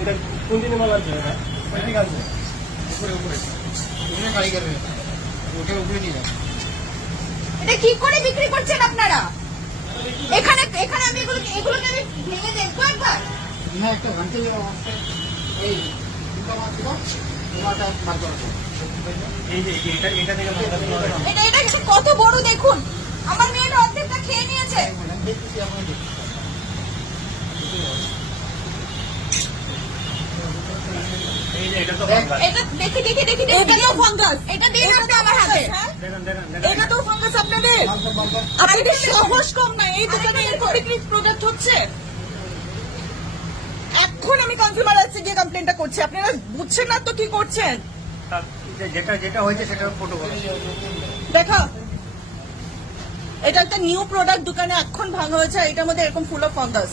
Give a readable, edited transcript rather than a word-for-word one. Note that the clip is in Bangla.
এটা কোন দিনে মাল আছে? এটা ঠিক আছে, উপরে উপরে ওখানে কারিগর রয়েছে, ওটা উপরে নিয়ে যান। এটা কি করে বিক্রি করছেন আপনারা? এখানে এখানে আমি এগুলোকে আমি ভেঙে দেখবো একবার। হ্যাঁ, একটা ঘন্টা যাওয়া অবস্থায় এই দুটো মাছ ছিল, তোমারটা মাছ ধরা এই যে এটা থেকে এটা এটা কত বড় দেখুন, আমার মেয়েটা অর্ধেকটা খেয়ে নিয়েছে। দেখতেছি আপনার এই যে এটা তো এটা দেখি দেখি দেখি এটা তো ফাঙ্গাস, এটা দিয়ে আপনি আমার হাতে এটা তো ফাঙ্গাস আপনাদের। আপনাদের সাহস কম না, এই দোকানে এরকম বিক্রি প্রোডাক্ট হচ্ছে। এখন আমি কনজিউমার রাইটসে গিয়ে কমপ্লেনটা করছি, আপনারা বুঝছেন না তো কি করছেন? যেটা যেটা হয়েছে সেটা ফটো দেখা, এটা একটা নিউ প্রোডাক্ট দোকানে এখন ভাঙা হয়েছে, এটার মধ্যে এরকম ফুল অফ ফাঙ্গাস।